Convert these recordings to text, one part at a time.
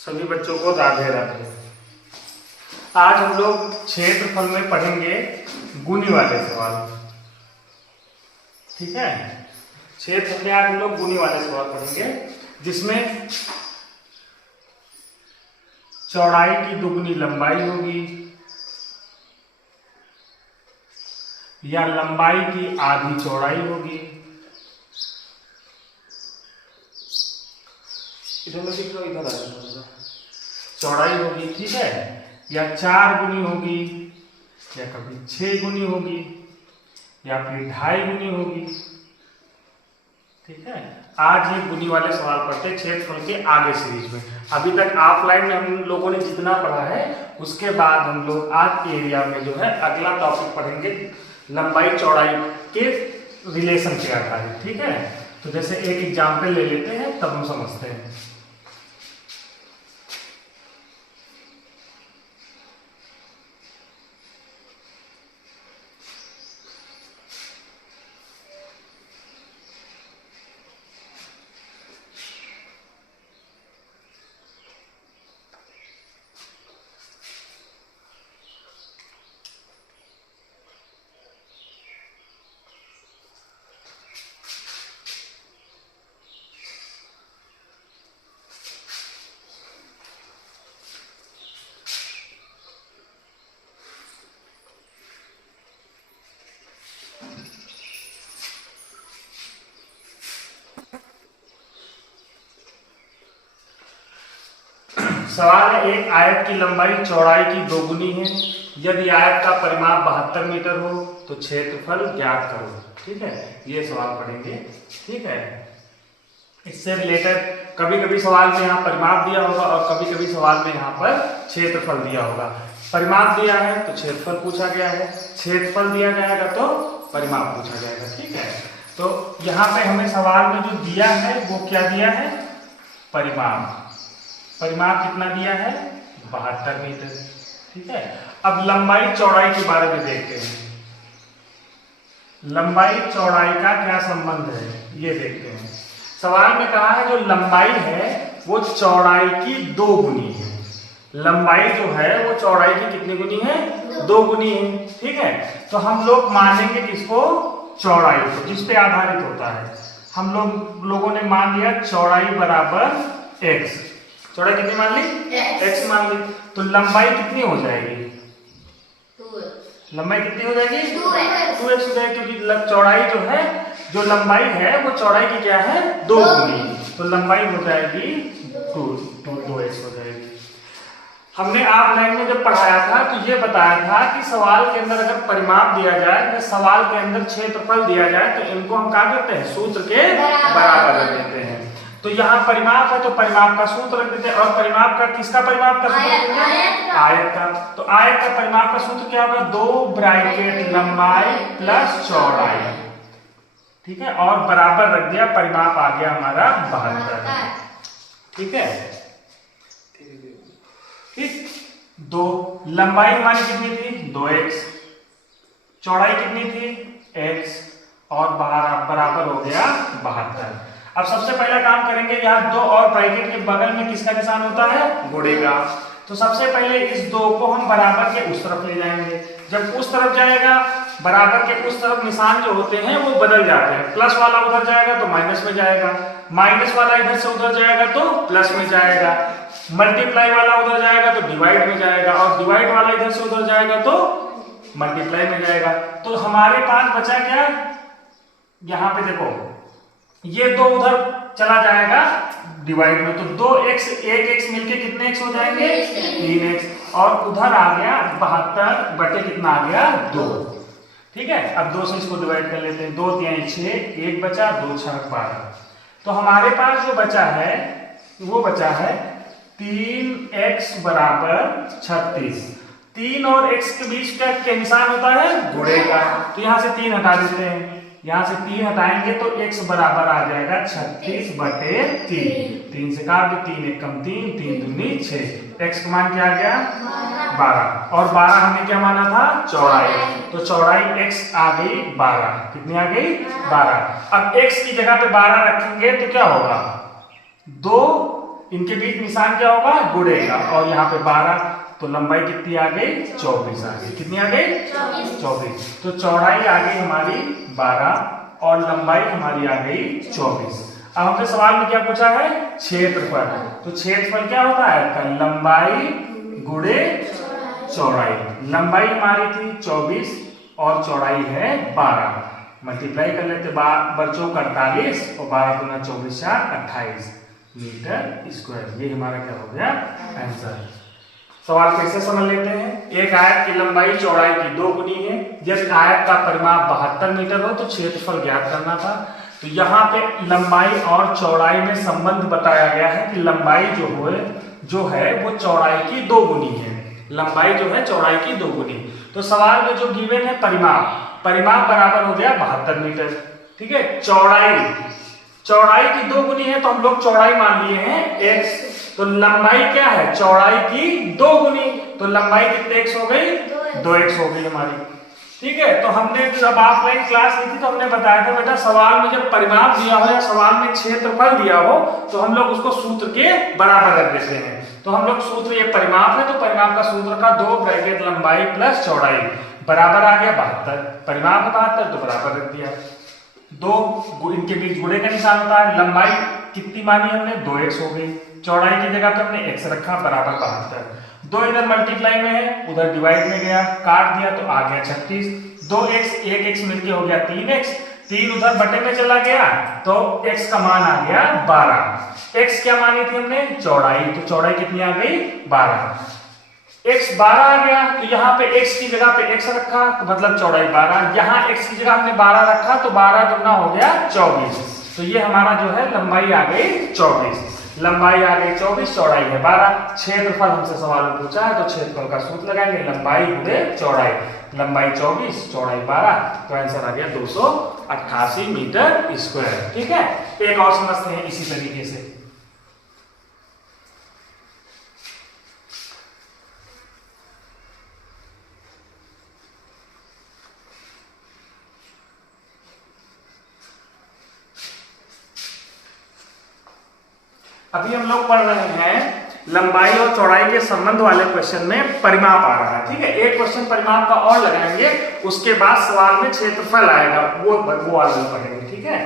सभी बच्चों को राधे राधे। आज हम लोग क्षेत्रफल में पढ़ेंगे गुनी वाले सवाल। ठीक है, क्षेत्रफल में आज हम लोग गुनी वाले सवाल पढ़ेंगे जिसमें चौड़ाई की दुगनी लंबाई होगी या लंबाई की आधी चौड़ाई होगी। इधर में लिख लो, इधर आ जाओ। चौड़ाई होगी, ठीक है, या 4 गुनी होगी या कभी 6 गुनी होगी या फिर 2.5 गुनी होगी। ठीक है, आज ये गुनी वाले सवाल पढ़ते हैं क्षेत्रफल के आगे सीरीज में। अभी तक ऑफलाइन में हम लोगों ने जितना पढ़ा है उसके बाद हम लोग आज एरिया में जो है अगला टॉपिक पढ़ेंगे लंबाई चौड़ाई के रिलेशन के आधारित। ठीक है, तो जैसे एक एग्जाम्पल ले लेते हैं तब हम समझते हैं। सवाल है, एक आयत की लंबाई चौड़ाई की 2 गुनी है। यदि आयत का परिमाप 72 मीटर हो तो क्षेत्रफल ज्ञात करो। ठीक है, ये सवाल पढ़ेंगे। ठीक है, इससे रिलेटेड कभी कभी सवाल में यहाँ परिमाप दिया होगा और कभी कभी सवाल में यहाँ पर क्षेत्रफल दिया होगा। परिमाप दिया है तो क्षेत्रफल पूछा गया है, क्षेत्रफल दिया जाएगा तो परिमाप पूछा जाएगा। ठीक है, तो यहाँ पे हमें सवाल में जो दिया है वो क्या दिया है, परिमाप। परिमाप कितना दिया है, 72 मीटर। ठीक है, अब लंबाई चौड़ाई के बारे में देखते हैं। लंबाई चौड़ाई का क्या संबंध है ये देखते हैं। सवाल में कहा है जो लंबाई है वो चौड़ाई की 2 गुनी है। लंबाई जो है वो चौड़ाई की कितनी गुनी है, 2 गुनी है। ठीक है, तो हम लोग मानेंगे किसको, चौड़ाई को, जिस पे आधारित होता है। हम लोगों ने मान लिया चौड़ाई बराबर x। चौड़ाई कितनी मान ली, x मान ली, तो लंबाई कितनी हो जाएगी, लंबाई कितनी हो जाएगी, 2x हो जाएगी, क्योंकि चौड़ाई जो है, जो लंबाई है वो चौड़ाई की क्या है, 2 गुनी, तो लंबाई हो जाएगी 2x हो जाएगी। हमने ऑफलाइन में जब पढ़ाया था तो ये बताया था कि सवाल के अंदर अगर परिमाप दिया जाए या सवाल के अंदर क्षेत्रफल दिया जाए तो इनको हम क्या करते हैं, सूत्र के बराबर रख देते हैं। तो यहाँ परिमाप है तो परिमाप का सूत्र रख देते हैं। और परिमाप का किसका परिमाप का सूत्र, आयत का। तो आयत का परिमाप का सूत्र क्या होगा, 2 ब्रैकेट लंबाई प्लस चौड़ाई। ठीक है, और बराबर रख दिया, परिमाप आ गया हमारा 72। ठीक है, ठीक, 2 लंबाई हमारी कितनी थी, 2x, चौड़ाई कितनी थी, x, और बराबर हो गया 72। अब सबसे पहला काम करेंगे, यहाँ 2 और ब्रैकेट के बगल में किसका निशान होता है, गुणे का। तो सबसे पहले इस 2 को हम बराबर के उस तरफ ले जाएंगे। जब उस तरफ जाएगा, बराबर के उस तरफ निशान जो होते हैं वो बदल जाते हैं। प्लस वाला उधर जाएगा तो माइनस में जाएगा, माइनस वाला इधर से उधर जाएगा तो प्लस में जाएगा, मल्टीप्लाई वाला उधर जाएगा तो डिवाइड में जाएगा, और डिवाइड वाला इधर से उधर जाएगा तो मल्टीप्लाई में जाएगा। तो हमारे पास बचा क्या, यहाँ पे देखो, ये 2 उधर चला जाएगा डिवाइड में, तो 2x 1x मिलके कितने x हो जाएंगे, 3x, और उधर आ गया 72 बटे कितना आ गया, 2। ठीक है, अब 2 से इसको डिवाइड कर लेते हैं, 2 3 6, 1 बचा, 2 6 12। तो हमारे पास जो बचा है वो बचा है 3x बराबर 36। 3 और x के बीच का क्या निशान होता है, गुणे का। तो यहाँ से 3 हटा देते हैं, यहाँ से 3 हटाएंगे तो x बराबर आ जाएगा 36 बटे 3। 3 से काट दो, 3 1 कम 3, 3 दूनी 6। x का मान क्या आ गया, 12, और 12 हमने क्या माना था, चौड़ाई। तो चौड़ाई x आ गई 12। कितनी आ गई, 12। अब x की जगह पे 12 रखेंगे तो क्या होगा, 2 इनके बीच निशान क्या होगा, गुणे का, और यहाँ पे 12, तो लंबाई कितनी आ गई, 24 आ गई। कितनी आ गई, 24। तो चौड़ाई आ गई हमारी 12 और लंबाई हमारी आ गई 24। अब हमने सवाल में क्या पूछा है, क्षेत्रफल। तो क्षेत्रफल क्या होता है, लंबाई गुणे चौड़ाई। लंबाई हमारी थी 24 और चौड़ाई है 12, मल्टीप्लाई कर लेते, बच्चों 48 और 12 गुना 24 28 मीटर स्क्वायर। ये हमारा क्या हो गया, आंसर। सवाल कैसे समझ लेते हैं, एक आयत की लंबाई चौड़ाई की 2 गुनी है। यदि आयत का परिमाप 72 मीटर हो तो क्षेत्रफल ज्ञात करना था। तो यहाँ पे लंबाई और चौड़ाई में संबंध बताया गया है कि लंबाई जो है वो चौड़ाई की 2 गुनी है। लंबाई जो है चौड़ाई की 2 गुनी। तो सवाल में जो गिवन है परिमाप बराबर हो गया 72 मीटर। ठीक है, चौड़ाई की 2 गुनी है तो हम लोग चौड़ाई मान लिए हैं x। तो लंबाई क्या है, चौड़ाई की 2 गुनी, तो लंबाई कितने x हो गई, 2x हो गई हमारी। ठीक है, तो हमने जब ऑफलाइन क्लास ली थी तो हमने बताया था बेटा, सवाल में जब परिमाप दिया हो या सवाल में क्षेत्रफल दिया हो तो हम लोग उसको सूत्र के बराबर रख देते हैं। तो हम लोग सूत्र, ये परिमाप है तो परिमाप का सूत्र का 2 ब्रैकेट लंबाई प्लस चौड़ाई बराबर आ गया 72। परिमाप है 72 तो बराबर रख दिया। 2 इनके बीच गुणे का निशान होता है। लंबाई कितनी मानी हमने, 2x हो गई। चौड़ाई की जगह पे हमने x रखा बराबर 72। 2 इधर मल्टीप्लाई में है, उधर डिवाइड में गया, काट दिया तो आ गया 36। 2x 1x मिलके हो गया 3x, 3 उधर बटे में चला गया तो x का मान आ गया 12। x क्या मानी थी हमने, चौड़ाई, तो चौड़ाई कितनी आ गई 12। x 12 आ गया तो यहाँ पे x की जगह पे x रखा तो मतलब चौड़ाई 12। यहाँ x की जगह हमने 12 रखा तो 12 दुगना हो गया 24। तो ये हमारा जो है लंबाई आ गई 24। लंबाई आ गई 24, चौड़ाई है 12। क्षेत्रफल हमसे सवाल में पूछा है तो क्षेत्रफल का सूत्र लगाएंगे, लंबाई गुणे चौड़ाई। लंबाई 24, चौड़ाई 12, तो आंसर आ गया 288 मीटर स्क्वायर। ठीक है, एक और समझते हैं इसी तरीके से। अभी हम लोग पढ़ रहे हैं लंबाई और चौड़ाई के संबंध वाले क्वेश्चन में परिमाप आ रहा है। ठीक है, एक क्वेश्चन परिमाप का और लगाएंगे, उसके बाद सवाल में क्षेत्रफल आएगा, वो वाला पढ़ेंगे। ठीक है,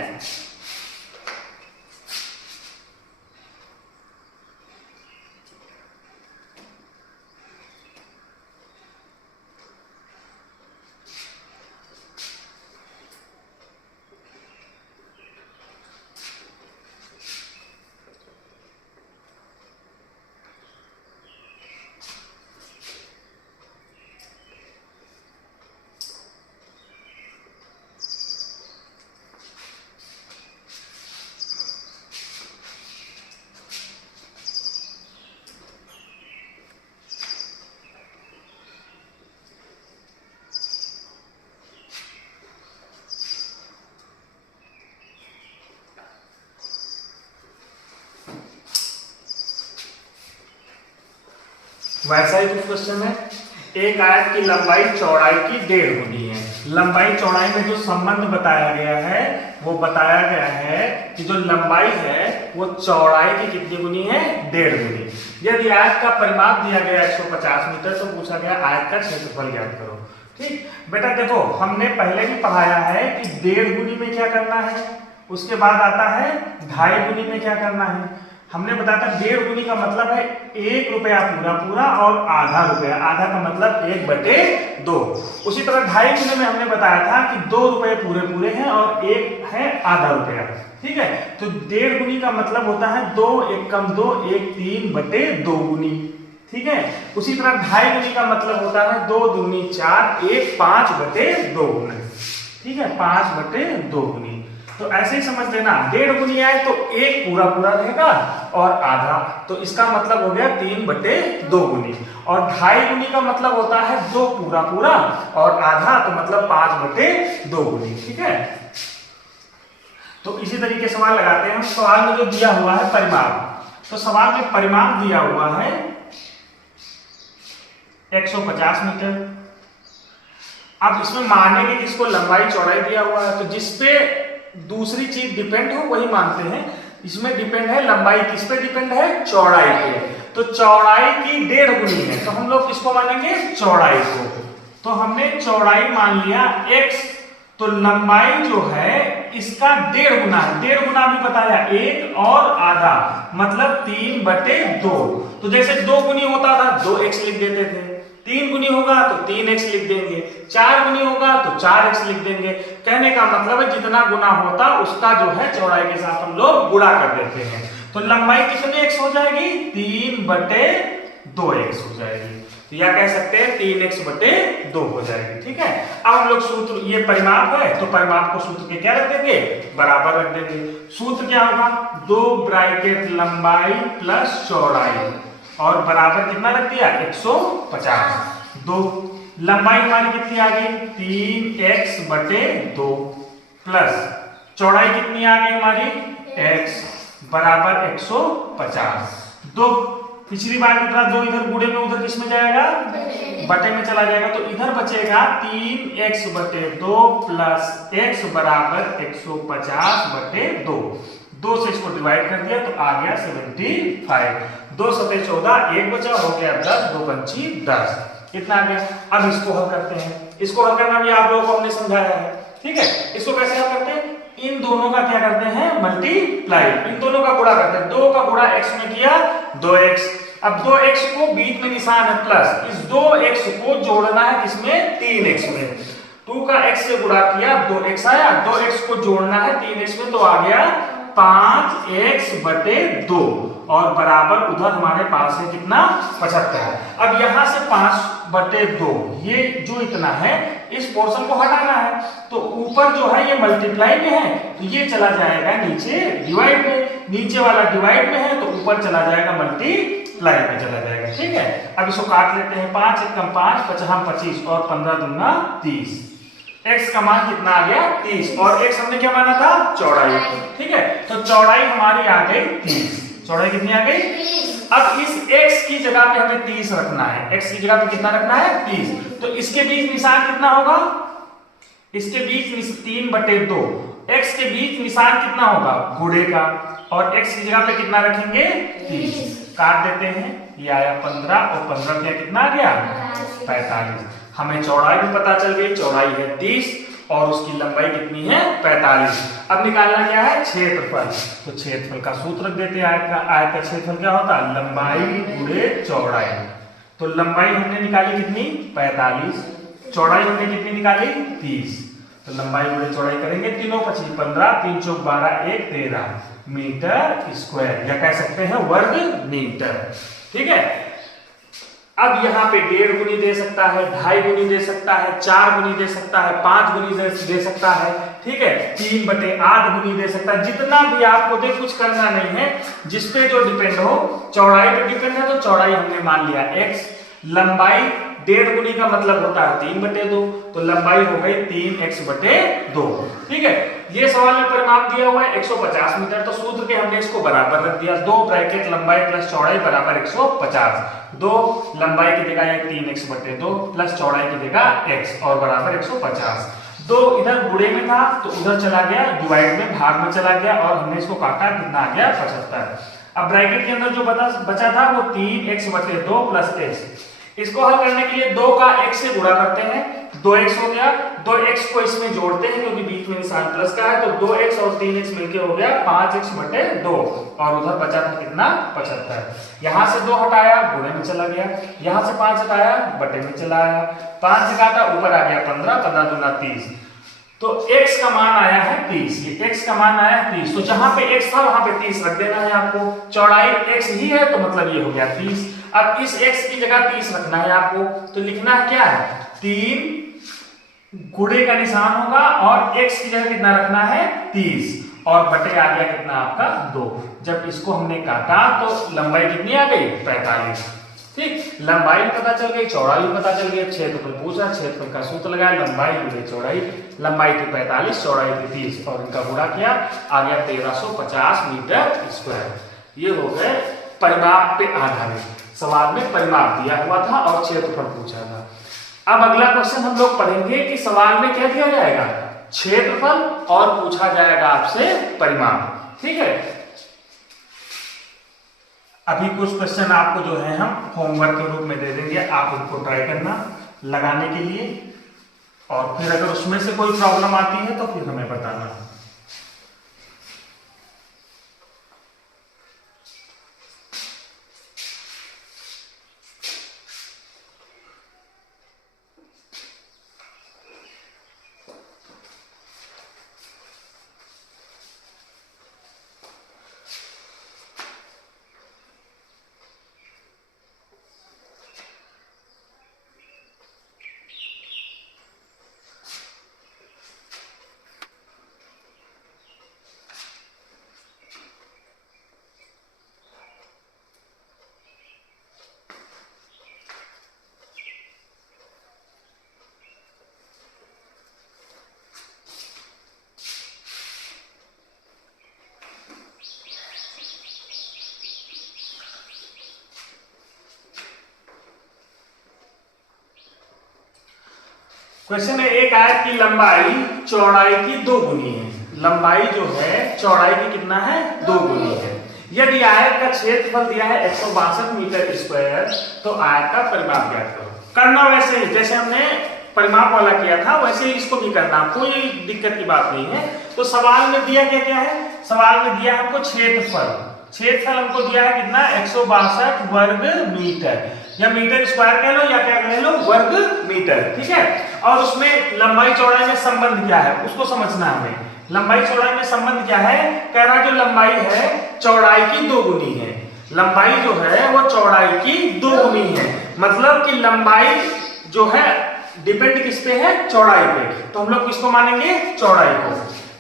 वैसा ही कुछ क्वेश्चन है। एक आयत की लंबाई चौड़ाई की 1.5 गुनी है। लंबाई चौड़ाई में जो संबंध बताया गया है वो बताया गया है कि जो लंबाई है वो चौड़ाई की कितनी गुनी है, 1.5 गुनी। यदि आयत का परिमाप दिया गया 150 मीटर तो पूछा गया आयत का क्षेत्रफल ज्ञात करो। ठीक बेटा, देखो हमने पहले भी पढ़ाया है कि 1.5 गुनी में क्या करना है, उसके बाद आता है 2.5 गुनी में क्या करना है। हमने बताया था 1.5 गुनी का मतलब है 1 रुपया पूरा और आधा रुपया, आधा का मतलब 1/2। उसी तरह 2.5 गुनी में हमने बताया था कि 2 रुपये पूरे हैं और 1 है आधा रुपया। ठीक है, तो 1.5 गुनी का मतलब होता है 2 1 कम 2 1 3/2 गुनी। ठीक है, उसी तरह 2.5 गुनी का मतलब होता है 2 दूनी 4 1 5/2 गुनी। ठीक है, 5/2 गुनी। तो ऐसे ही समझ लेना, 1.5 गुनी आए तो 1 पूरा रहेगा और आधा, तो इसका मतलब हो गया 3/2 गुनी। और 2.5 गुनी का मतलब होता है 2 पूरा और आधा, तो मतलब 5/2 गुनी। ठीक है, तो इसी तरीके सवाल लगाते हैं हम। सवाल में जो दिया हुआ है परिमाप, तो सवाल में परिमाप दिया हुआ है 150 मीटर। अब इसमें मानेंगे कि इसको लंबाई चौड़ाई दिया हुआ है, तो जिसपे दूसरी चीज डिपेंड हो वही मानते हैं। इसमें डिपेंड है लंबाई, किस पे डिपेंड है, चौड़ाई पे। तो चौड़ाई की 1.5 गुनी है, तो हम लोग किसको मानेंगे, चौड़ाई को। तो हमने चौड़ाई मान लिया x, तो लंबाई जो है इसका 1.5 गुना है। 1.5 गुना भी बताया, 1 और आधा मतलब 3/2। तो जैसे 2 गुनी होता था 2x लिख देते थे, 3 गुनी होगा तो 3x लिख देंगे, 4 गुनी होगा तो 4x लिख देंगे। कहने का मतलब है जितना गुना होता उसका जो है चौड़ाई के साथ हम लोग गुणा कर देते हैं। तो लंबाई कितनी x हो जाएगी, 3/2x हो जाएगी। तो या कह सकते हैं 3x/2 हो जाएगी। ठीक है, अब हम लोग सूत्र, ये परिमाप है तो परिमाप को सूत्र के क्या रख देंगे, बराबर रख देंगे। सूत्र क्या होगा, 2 ब्रैकेट लंबाई प्लस चौड़ाई और बराबर कितना रख दिया, 150। 2 लंबाई हमारी कितनी आ गई, 3x/2 प्लस चौड़ाई कितनी आ गई हमारी, x बराबर 150। 2 पिछली बार की तरह 2 इधर गुणे में, उधर किस में जाएगा, बटे में चला जाएगा। तो इधर बचेगा 3x/2 प्लस x बराबर 150/2। 2 से इसको डिवाइड कर दिया तो आ गया 75। 2 7 14, 1 बचा, हो गया 10, 2 पंची 10, कितना आ गया। अब इसको हल करते हैं, इसको हल करना भी आप लोगों को हमने समझाया है। ठीक है, इसको कैसे हल करते हैं, इन दोनों का क्या करते हैं, मल्टीप्लाई, इन दोनों का गुणा करते हैं। 2 का गुणा x में किया 2x, अब 2x को बीच में निशान है प्लस, इस 2x को जोड़ना है किसमें, 3x में। 2 का x से गुणा किया 2x आया, 2x को जोड़ना है 3x में तो आ गया 5x/2 और बराबर उधर हमारे पास है कितना, 75। अब यहां से 5/2 ये जो इतना है इस पोर्शन को हटाना है, तो ऊपर जो है ये मल्टीप्लाई में है तो ये चला जाएगा नीचे डिवाइड में, नीचे वाला डिवाइड में है तो ऊपर चला जाएगा मल्टीप्लाई में चला जाएगा। ठीक है, अब इसको काट लेते हैं, 5 एकम 5, 5 25 और 15 दूना 30। x का मान कितना आ गया, 30, और x हमने क्या माना था, चौड़ाई। ठीक है, तो चौड़ाई हमारी आ गई 30। चौड़ाई कितनी आ गई, 30। अब इस x की जगह पे हमें 30 रखना है, x की जगह पे कितना रखना है, 30। तो इसके बीच निशान कितना होगा, इसके बीच 3/2, x के बीच निशान कितना होगा, गुणे का, और x की जगह पे कितना रखेंगे, 30। काट देते हैं, ये आया 15 और 15 क्या कितना आ गया, 45। हमें चौड़ाई भी पता चल गई, चौड़ाई है 30 और उसकी लंबाई कितनी है, 45। अब निकालना क्या है, क्षेत्रफल। तो क्षेत्रफल का सूत्र रख देते हैं, आयत का क्षेत्रफल क्या होता है, लंबाई गुणे चौड़ाई। तो लंबाई हमने निकाली कितनी, 45, चौड़ाई हमने कितनी निकाली, 30। तो लंबाई गुणे चौड़ाई करेंगे, तीनों 25, 15, 3 चौक 12, 1 13 मीटर स्क्वायर, या कह सकते हैं वर्ग मीटर। ठीक है, अब यहाँ पे 1.5 गुनी दे सकता है, 2.5 गुनी दे सकता है, 4 गुनी दे सकता है, 5 गुनी दे सकता है। ठीक है, 3/8 गुनी दे सकता है, जितना भी आपको दे, कुछ करना नहीं है, जिसपे जो डिपेंड हो। चौड़ाई पे डिपेंड है तो चौड़ाई हमने मान लिया x, लंबाई 1.5 गुनी का मतलब होता है 3/2, तो लंबाई हो गई 3x/2। ठीक है, ये सवाल में परिमाप दिया हुआ है 150 मीटर, तो सूत्र के हमने इसको बराबर रख दिया, 2 ब्रैकेट लंबाई प्लस चौड़ाई बराबर 150। 2 लंबाई की जगह 3x/2 प्लस चौड़ाई की जगह x और बराबर 150। 2 इधर गुणे में था तो उधर चला गया डिवाइड में, भाग में चला गया, और हमने इसको काटा, कितना आ गया, 75। अब ब्रैकेट के अंदर जो बचा था वो 3x/2 प्लस x। इसको हल करने के लिए 2 का x से गुणा करते हैं, 2x हो गया, 2x को इसमें जोड़ते हैं क्योंकि बीच में निशान प्लस का है, तो 2x और 3x मिलके हो गया 5x/2 और उधर बचा था कितना, 75। यहां से 2 हटाया, गुणे में चला गया, यहां से 5 हटाया, बटे में चला आया, 5 से काटा, ऊपर आ गया 15, 15 दूना 30। तो x का मान आया है 30, ये x का मान आया है 30। तो जहां पे x था वहां पे 30 रख देना है आपको, चौड़ाई x ही है तो मतलब ये हो गया 30। अब इस x की जगह 30 रखना है आपको, तो लिखना है क्या है, 3 गुणे का निशान होगा और x की जगह कितना रखना है, 30, और बटे आ गया कितना आपका, 2। जब इसको हमने काटा तो लंबाई कितनी आ गई, 45। ठीक, लंबाई भी पता चल गई, चौड़ाई भी पता चल गई। क्षेत्रफल पूछा, क्षेत्रफल का सूत्र लगाया, लंबाई गुणे चौड़ाई, लंबाई थी 45, चौड़ाई थी 30 और इनका गुणा किया, आ गया 1350 मीटर स्क्वायर। ये हो गए परिमाप पे आधारित, सवाल में परिमाप दिया हुआ था और क्षेत्रफल पूछा था। अब अगला क्वेश्चन हम लोग पढ़ेंगे कि सवाल में क्या दिया जाएगा, क्षेत्रफल, और पूछा जाएगा आपसे परिमाप। ठीक है, अभी कुछ क्वेश्चन आपको जो है हम होमवर्क के रूप में दे देंगे, आप उनको ट्राई करना लगाने के लिए, और फिर अगर उसमें से कोई प्रॉब्लम आती है तो फिर हमें बताना। क्वेश्चन है, एक आयत की लंबाई चौड़ाई की 2 गुनी है। लंबाई जो है चौड़ाई की कितना है? 2 गुनी है। यदि आयत का क्षेत्रफल दिया है 162 मीटर स्क्वायर, तो आयत का परिमाप ज्ञात करो। करना वैसे ही जैसे हमने परिमाप वाला किया था, वैसे ही इसको भी करना, कोई दिक्कत की बात नहीं है। तो सवाल में दिया क्या क्या है? सवाल में दिया हमको क्षेत्रफल। क्षेत्रफल हमको दिया है कितना? 162 वर्ग मीटर, या मीटर स्क्वायर कह लो या क्या कह लो, वर्ग मीटर, ठीक है। और उसमें लंबाई चौड़ाई में संबंध क्या है उसको समझना है हमें। लंबाई चौड़ाई में संबंध क्या है? कह रहा जो लंबाई है चौड़ाई की 2 गुनी है। लंबाई जो है वो चौड़ाई की 2 गुनी है, मतलब कि लंबाई जो है डिपेंड किस पे है? चौड़ाई पे। तो हम लोग किसको मानेंगे? चौड़ाई को,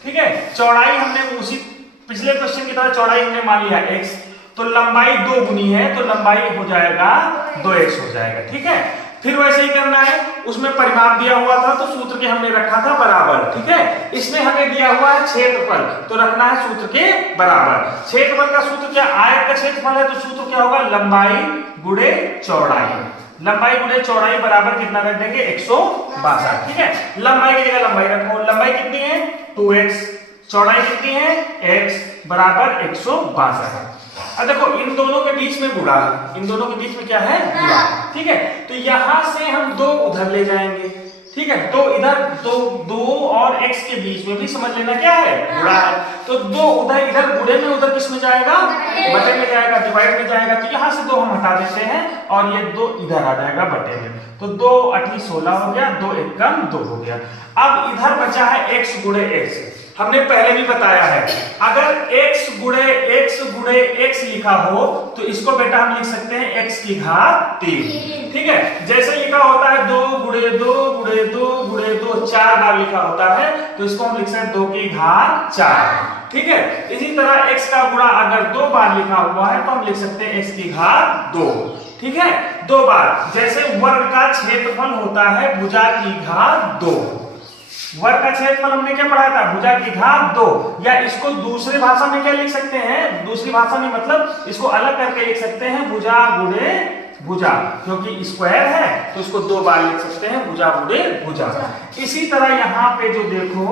ठीक है। चौड़ाई हमने उसी पिछले क्वेश्चन की तरह चौड़ाई हमने मान लिया x, तो लंबाई 2 गुनी है, तो लंबाई हो जाएगा 2x हो जाएगा, ठीक है। फिर वैसे ही करना है, उसमें परिमाप दिया हुआ था तो सूत्र के हमने रखा था बराबर, ठीक है। इसमें हमें दिया हुआ है क्षेत्रफल, तो रखना है सूत्र के बराबर। क्षेत्रफल का सूत्र क्या? आयत का क्षेत्रफल है तो सूत्र क्या होगा? लंबाई गुणे चौड़ाई। लंबाई गुणे चौड़ाई बराबर कितना रख देंगे? 162, ठीक है। लंबाई की जगह लंबाई रखो। लंबाई कितनी है? 2x। चौड़ाई कितनी है? x बराबर 162। अब देखो इन दोनों के बीच में गुणा है, इन दोनों के बीच में क्या है? गुणा, ठीक है। तो यहां से हम 2 उधर ले जाएंगे, ठीक है। 2 इधर, 2 और x के बीच में भी समझ लेना क्या है? गुणा है। तो 2 उधर इधर गुणे में, उधर किस में जाएगा? बटे में जाएगा, डिवाइड में जाएगा। तो यहां से 2 हम हटा देते हैं और ये 2 इधर आ जाएगा बटे में। तो 2 8 16 हो गया, 2 1 2 हो गया। अब इधर बचा है x गुणे x। हमने पहले भी बताया है, अगर x गुणे x लिखा हो तो इसको बेटा हम लिख सकते हैं x की घात 3, ठीक है। जैसे लिखा होता है 2 गुणे 2 गुणे 2 गुणे 2, 4 बार लिखा होता है, तो इसको हम लिख सकते हैं 2 की घात 4, ठीक है। इसी तरह x का गुणा अगर 2 बार लिखा हुआ है तो हम लिख सकते हैं x की घात 2, ठीक है, 2 बार। जैसे वर्ग का क्षेत्रफल होता है भुजा की घात 2। वर्ग का क्षेत्रफल हमने क्या पढ़ा था? भुजा की घात 2। या इसको दूसरी भाषा में क्या लिख सकते हैं? दूसरी भाषा में मतलब इसको अलग करके लिख सकते हैं भुजा गुणे भुजा, क्योंकि स्क्वायर है तो इसको 2 बार लिख सकते हैं भुजा गुणे भुजा। इसी तरह यहाँ पे जो देखो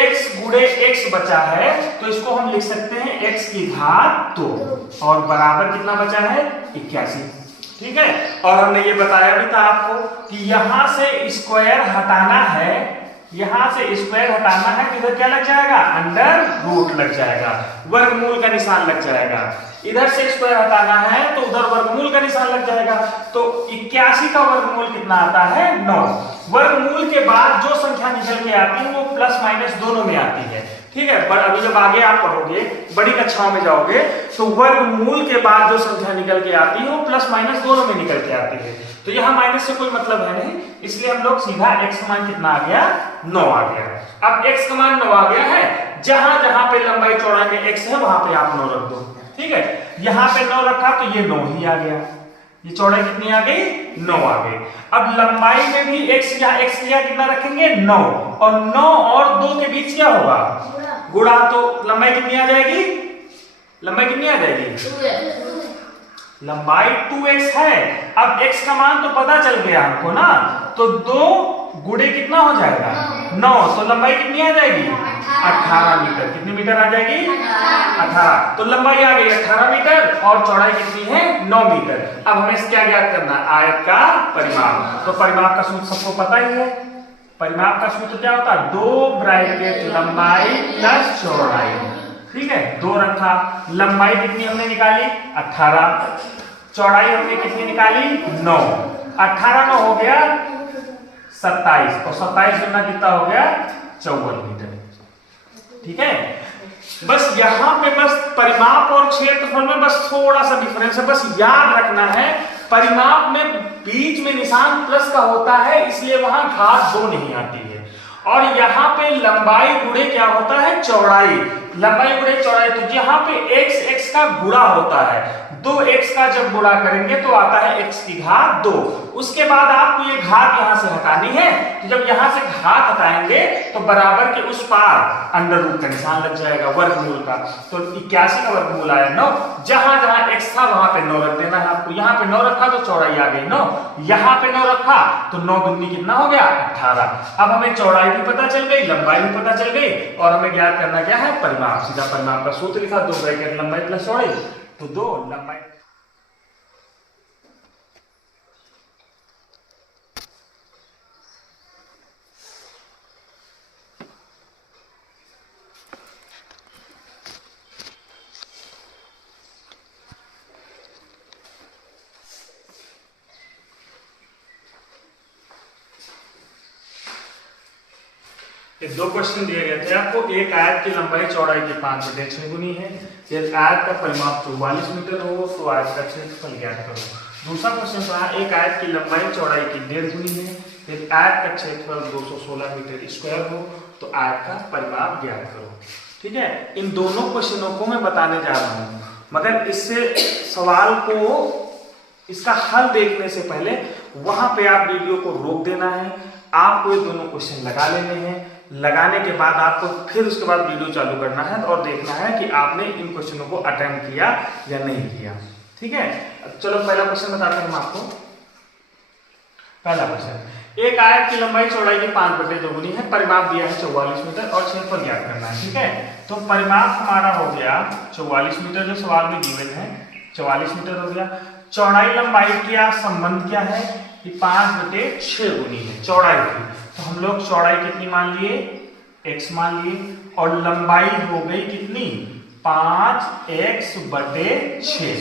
x गुणे x बचा है तो इसको हम लिख सकते हैं x की घात 2, और बराबर कितना बचा है? 81, ठीक है। और हमने ये बताया भी था आपको कि यहां से स्क्वायर हटाना है, यहां से स्क्वायर हटाना है तो इधर क्या लग जाएगा? अंडर रूट लग जाएगा, वर्गमूल का निशान लग जाएगा। इधर से स्क्वायर हटाना है तो उधर वर्गमूल का निशान लग जाएगा। तो 81 का वर्गमूल कितना आता है? 9। वर्गमूल के बाद जो संख्या निकल के आती है वो प्लस माइनस दोनों में आती है, ठीक है। पर अभी जब आगे आप पढ़ोगे, बड़ी कक्षाओं में जाओगे, तो वर्गमूल के बाद जो संख्या निकल के आती है वो प्लस माइनस दोनों में निकल के आती है। तो यहाँ माइनस से कोई मतलब है नहीं, इसलिए हम लोग सीधा x का मान कितना आ गया? 9 आ गया। अब x का मान 9 आ गया है, जहां जहां पे लंबाई चौड़ाई में x है वहां पे आप 9 रख दो, ठीक है। यहाँ पे 9 रखा तो ये 9 ही आ गया। ये चौड़ाई कितनी आ गई? 9 आ गई। अब लंबाई में भी x या कितना रखेंगे? 9, और 9 और 2 के बीच क्या होगा? गुणा। तो लंबाई कितनी आ जाएगी? लंबाई कितनी आ जाएगी? लंबाई 2x है। अब x का मान तो पता चल गया हमको ना, तो 2 गुणे कितना हो जाएगा? 9, तो लंबाई कितनी आ जाएगी? 18 मीटर। कितनी मीटर आ जाएगी? 18। तो लंबाई आ गई 18 मीटर और चौड़ाई कितनी है? 9 मीटर। अब हमें क्या ज्ञात करना है? आयत का परिमाप। तो परिमाप का सूत्र सबको पता ही है। परिमाप का सूत्र क्या होता है? 2 ब्रैकेट लंबाई प्लस चौड़ाई। ठीक है, 2 रखा। लंबाई कितनी हमने निकाली? 18। चौड़ाई हमने कितनी निकाली? 9। 18 का हो गया 27 और 27 गुना कितना हो गया? 54 मीटर। ठीक है, बस यहां पे बस परिमाप और क्षेत्रफल में बस थोड़ा सा डिफरेंस है। बस याद रखना है परिमाप में बीच में निशान प्लस का होता है, इसलिए वहां घात 2 नहीं आती है। और यहाँ पे लंबाई गुणे क्या होता है? चौड़ाई। लंबाई गुणे चौड़ाई, तो यहाँ पे x का गुणा होता है। 2x का जब गुणा करेंगे तो आता है x की घात 2। उसके बाद आपको ये घात यहां से हटानी है। तो जब यहां से घात हटाएंगे तो बराबर के उस पार अंडर रूट का निशान लग जाएगा, वर्गमूल का। तो 81 का वर्गमूल आया 9। जहां जहां x था वहां पे 9 रख देना है आपको। यहाँ पे 9 रखा तो चौड़ाई आ गई 9। यहाँ पे 9 रखा तो 9 दूनी कितना हो गया? 18। अब हमें चौड़ाई भी पता चल गई, लंबाई भी पता चल गई और हमें ज्ञात करना क्या है? परिमाप। सीधा परिमाप का सूत्र लिखा, 2 ब्रैकेट लंबाई प्लस चौड़ाई। तो 2 लंबाई ये 2 क्वेश्चन दिए गए थे आपको। एक आयत की लंबाई चौड़ाई की 5/6 गुनी है। यदि आयत का परिमाप 44 मीटर हो तो आयत का क्षेत्रफल ज्ञात करो। दूसरा क्वेश्चन था, एक आयत की लंबाई चौड़ाई की 1.5 गुनी है। यदि आयत का क्षेत्रफल 216 मीटर स्क्वायर हो तो आयत का परिमाप ज्ञात करो। ठीक है, इन दोनों क्वेश्चनों को मैं बताने जा रहा हूँ, मगर इससे सवाल को, इसका हल देखने से पहले वहां पे आप वीडियो को रोक देना है। आपको ये दोनों क्वेश्चन लगा लेने हैं। लगाने के बाद आपको फिर उसके बाद वीडियो चालू करना है और देखना है कि आपने इन क्वेश्चनों को अटेम्प्ट किया या नहीं किया। ठीक है, चलो पहला क्वेश्चन बताते हैं हम आपको। पहला क्वेश्चन, एक आयत की लंबाई चौड़ाई की 5/2 गुनी है। परिमाप दिया है 44 मीटर और क्षेत्रफल ज्ञात करना है। ठीक है, तो परिमाप हमारा हो गया 44 मीटर, जो सवाल में गिवन है 44 मीटर हो गया। चौड़ाई लंबाई क्या संबंध क्या है? कि 5/6 गुनी है चौड़ाई की। तो हम लोग चौड़ाई कितनी मान लिए? x मान लिए और लंबाई हो गई कितनी? 5x/6।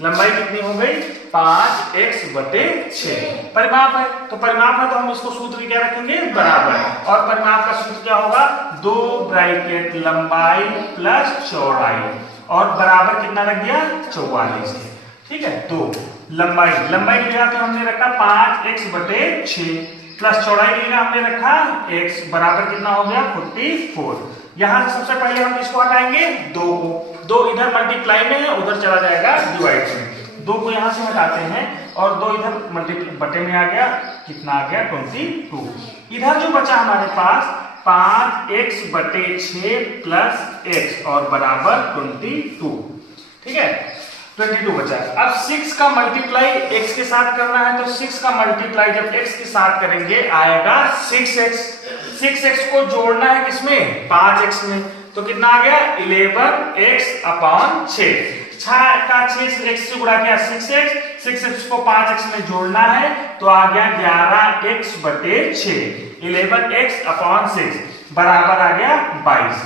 लंबाई कितनी हो गई? 5x/6। परिमाप है तो परिमाप है तो हम इसको सूत्र क्या रखेंगे? बराबर। और परिमाप का सूत्र क्या होगा? 2 ब्रैकेट लंबाई प्लस चौड़ाई और बराबर कितना रख दिया? 44। ठीक है, तो लंबाई की जगह पे हमने रखा 5x/6 प्लस चौड़ाई की जगह हमने रखा x बराबर कितना हो गया? 44। यहां से सबसे पहले हम इसको हटाएंगे 2 को। 2 इधर मल्टीप्लाई में है, उधर चला जाएगा डिवाइड में। 2 को यहां से हटाते हैं और 2 इधर मल्टीप्लाई बटे में आ गया। कितना आ गया? 22। इधर जो बचा हमारे पास 5x/6 प्लस x और बराबर 22। ठीक है, 22 बचा। अब 6 का मल्टीप्लाई x के साथ करना है तो 6 का मल्टीप्लाई जब x के साथ करेंगे आएगा 6x। 6x को जोड़ना है किसमें? 5x में। तो कितना आ गया? 11x/6। 6 का 6 x से गुणा किया 6x। 6x को 5x में जोड़ना है तो आ गया 11x/6। 11x/6 बराबर आ गया 22।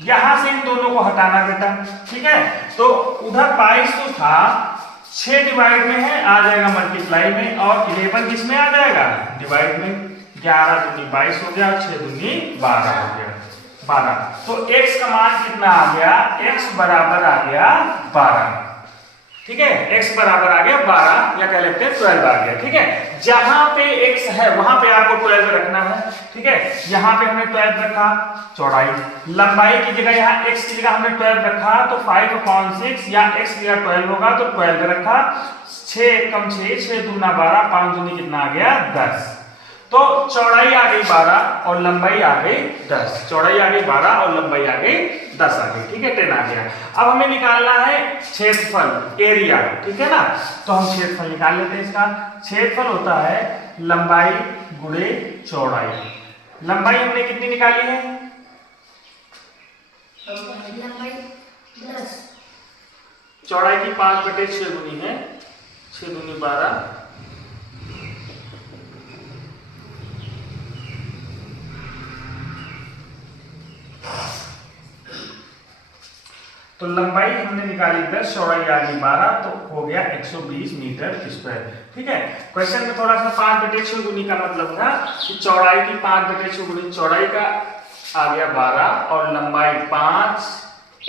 यहां से इन दोनों को हटाना बेटा। ठीक है, तो उधर 22 तो था, 6 डिवाइड में है, आ जाएगा मल्टीप्लाई में और 11 किस में आ जाएगा? डिवाइड में। 11 दूनी 22 हो गया, 6 दूनी 12 हो गया 12। तो x का मान कितना आ गया? x बराबर आ गया 12। ठीक है, x बराबर आ गया 12 या कह लेते हैं 12 आ गया। ठीक है, जहां पे x है वहां पे आपको 12 रखना है। ठीक है, यहां पे हमने 12 रखा। चौड़ाई लंबाई की जगह यहाँ x की जगह हमने 12 रखा तो 5/6 या x की जगह 12 होगा तो 12 रखा। 6 कम 6, 6 दूना 12, 5 दूनी कितना आ गया? 10। तो चौड़ाई आ गई 12 और लंबाई आ गई 10। चौड़ाई आ गई 12 और लंबाई आ गई 10 आ गई। ठीक है, 10 आ गया। अब हमें निकालना है क्षेत्रफल, एरिया। ठीक है ना, तो हम क्षेत्रफल निकाल लेते हैं। इसका क्षेत्रफल होता है लंबाई गुणे चौड़ाई। लंबाई हमने कितनी निकाली है? लंबाई 10, चौड़ाई की 5/6 गुनी है, 6 दूनी 12, तो लंबाई हमने निकाली 10, चौड़ाई आ गई 12, तो हो गया 120 मीटर स्क्वायर। ठीक है, क्वेश्चन में थोड़ा सा 5/6 गुनी का मतलब था कि चौड़ाई की 5/6 गुनी चौड़ाई का आ गया 12 और लंबाई 5,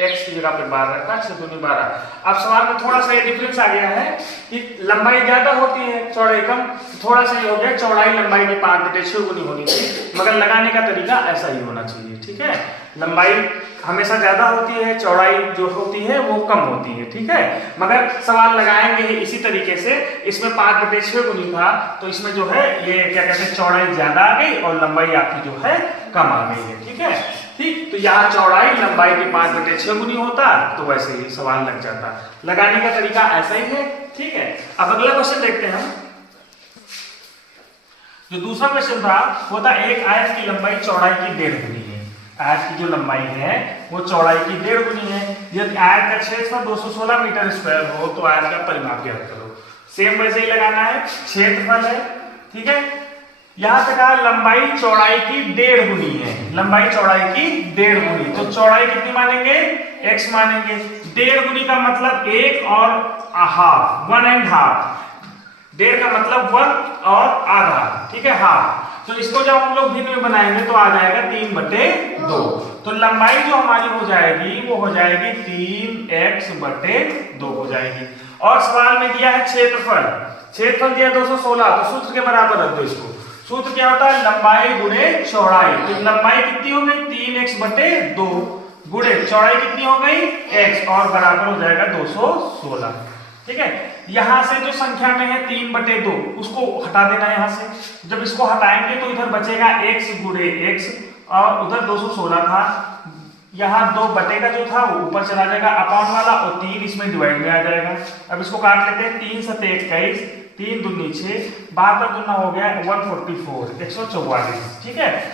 x की जगह पे 12 रखा, 6 दूनी 12। अब सवाल में थोड़ा सा ये डिफरेंस आ गया है कि लंबाई ज्यादा होती है चौड़ाई कम, थोड़ा सा ये हो गया चौड़ाई लंबाई की 5/6 गुनी होनी थी, मगर लगाने का तरीका ऐसा ही होना चाहिए। ठीक है, लंबाई हमेशा ज्यादा होती है, चौड़ाई जो होती है वो कम होती है। ठीक है, मगर सवाल लगाएंगे इसी तरीके से, इसमें 5/6 गुनी था तो इसमें जो है ये क्या कहते हैं चौड़ाई ज्यादा आ गई और लंबाई आपकी जो है कम आ गई है। ठीक है, ठीक, तो यहाँ चौड़ाई लंबाई की 5/6 गुनी होता तो वैसे ही सवाल लग जाता, लगाने का तरीका ऐसा ही है। ठीक है, अब अगला क्वेश्चन देखते हैं हम। जो दूसरा क्वेश्चन था वो था एक आयत की लंबाई चौड़ाई की 1.5 गुनी है। आयत की जो लंबाई है वो चौड़ाई की 1.5 गुनी है। यदि आयत का क्षेत्रफल 216 मीटर स्क्वायर हो तो आयत का परिमाप ज्ञात करो। सेम वैसे ही लगाना है, क्षेत्रफल है। ठीक है, यहां पे कहा लंबाई चौड़ाई की 1.5 गुनी है, लंबाई चौड़ाई की 1.5 गुनी, तो चौड़ाई कितनी मानेंगे, x मानेंगे। 1.5 गुनी का मतलब 1 और हाफ, 1 एंड हाफ, 1.5 का मतलब 1 और आधा। ठीक है, हाफ, तो इसको जब हम लोग भिन्न में बनाएंगे तो आ जाएगा 3/2, तो लंबाई जो हमारी हो जाएगी वो हो जाएगी 3x/2 हो जाएगी। और सवाल में दिया है क्षेत्रफल, क्षेत्रफल दिया 216, तो सूत्र के बराबर रख दो इसको। सूत्र क्या होता है, लंबाई गुणे चौड़ाई, तो लंबाई कितनी हो गई 3x/2 गुणे चौड़ाई कितनी हो गई x, और बराबर हो जाएगा 216। ठीक है, यहां से जो संख्या में है 3/2 उसको हटा देना है यहाँ से। जब इसको हटाएंगे तो इधर बचेगा x गुणे x, और उधर 216 था, यहाँ 2 बटे का जो था वो ऊपर चला जाएगा अपॉन वाला, और 3 इसमें डिवाइड में आ जाएगा। अब इसको काट लेते हैं, 3 7 21, 3 दूनी 6, 72 दूना हो गया 144, 144। ठीक है,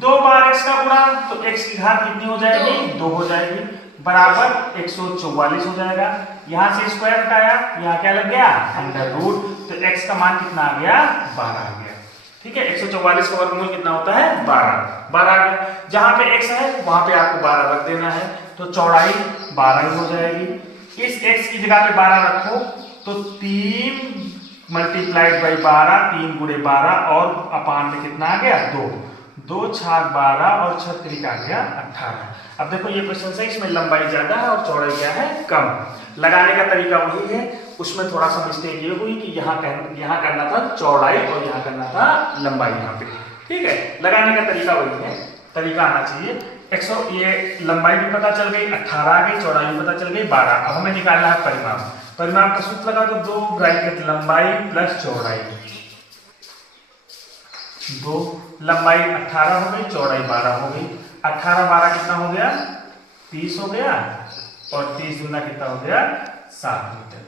2 बार x का गुणा तो x की घात कितनी हो जाएगी, 2 हो जाएगी, बराबर 144 हो जाएगा। यहां से स्क्वायर हटाया, यहाँ क्या लग गया अंडर रूट, तो x का मान कितना आ गया 12 आ गया। ठीक है, 144 का वर्गमूल कितना होता है 12 आ गया। जहां पे x है वहां पे आपको 12 रख देना है, तो चौड़ाई 12 ही हो जाएगी। इस x की जगह पे 12 रखो तो 3 मल्टीप्लाइड बाई 12, 3 गुणे 12, और अपान में कितना आ गया 2, 2 छाक 12 और 6 आ गया 18। अब देखो ये क्वेश्चन है, इसमें लंबाई ज्यादा है और चौड़ाई क्या है कम, लगाने का तरीका वही है। उसमें थोड़ा सा मिस्टेक ये हुई कि यहाँ करना था चौड़ाई और यहाँ करना था लंबाई यहाँ पे। ठीक है, लगाने का तरीका वही है, तरीका आना चाहिए। 100, ये लंबाई भी पता चल गई 18 आ गई, चौड़ाई भी पता चल गई 12। अब हमें निकालना है परिमाप। परिमाप का सूत्र लगा तो 2 ब्रैकेट लंबाई प्लस चौड़ाई, 2 लंबाई 18 हो गई, चौड़ाई 12 हो गई, 18 12 कितना हो गया 30 हो गया, और 30 गुना कितना हो गया 7 मीटर।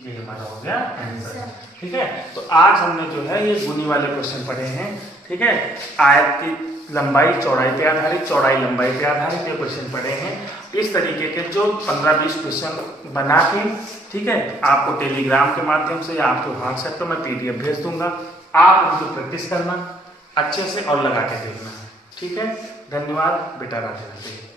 ये हमारा हो गया आंसर। ठीक है, तो आज हमने जो है ये गुनी वाले क्वेश्चन पढ़े हैं। ठीक है, आयत की लंबाई चौड़ाई पे आधारित, चौड़ाई लंबाई पे आधारित ये क्वेश्चन पढ़े हैं। इस तरीके के जो 15-20 क्वेश्चन बना के, ठीक है, आपको टेलीग्राम के माध्यम से या आपको व्हाट्सएप पर मैं PDF भेज दूंगा, आप उनको प्रैक्टिस करना अच्छे से और लगा के देखना। ठीक है, धन्यवाद बेटा, राधे राधे।